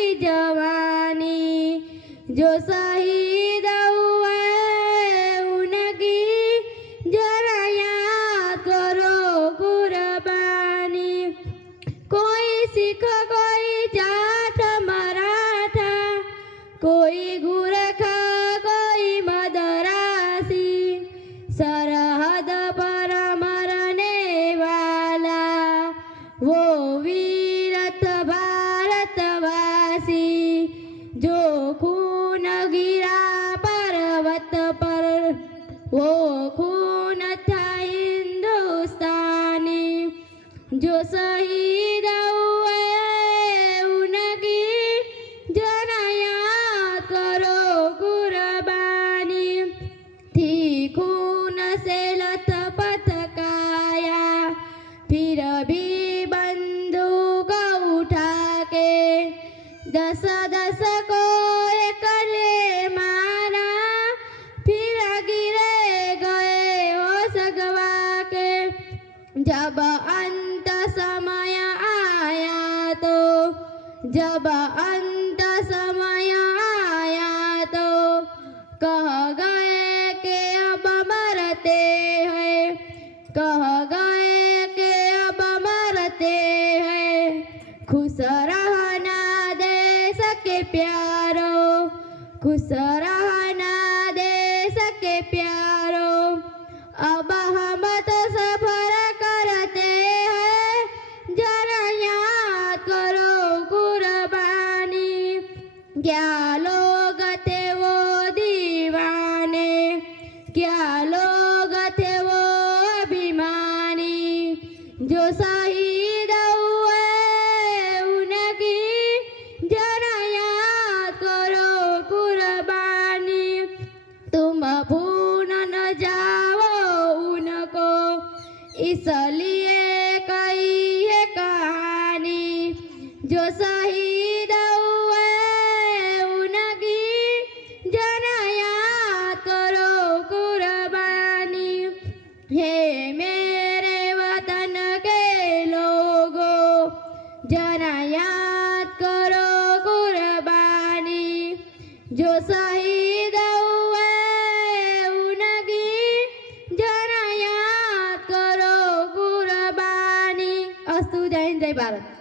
की जवानी, जो शहीद हुए उनकी जरा याद करो कुर्बानी। कोई सिख कोई जाट मराठा, कोई गुरखा कोई मदरासी, सरहद पर मरने वाला वो वीरत भारतवासी, जो खून गिरा पर्वत पर वो खून था हिंदुस्तानी, जो शहीद हुए उनकी जरा याद करो कुर्बानी। थी खून से लथपथ काया, फिर भी बंदूक उठा के 10-10 को एक ने मारा, फिर गिरे गए होश गवा के। जब अंत समय आया तो, जब अंत समय आया तो कह गए कि अब मरते हैं, कह गए कि अब मरते हैं। खुश रहना देश के प्यारो, खुश रहना देश के प्यारो, अब हम तो सफर करते हैं, जरा याद करो कुर्बानी। क्या लोग थे वो दीवाने, क्या लोग थे वो अभिमानी, जो शहीद हुए उनकी जरा याद करो कुर्बानी। तुम भूल न जाओ उनको, इसलिए कही है कहानी, जो शहीद हुए उनकी जरा याद करो कुर्बानी। हे मेरे वतन के लोगों, जरा याद करो कुर्बानी, जो शहीद हुए उनकी जरा याद करो कुर्बानी। अस्तु। जय हिंद, जय भारत।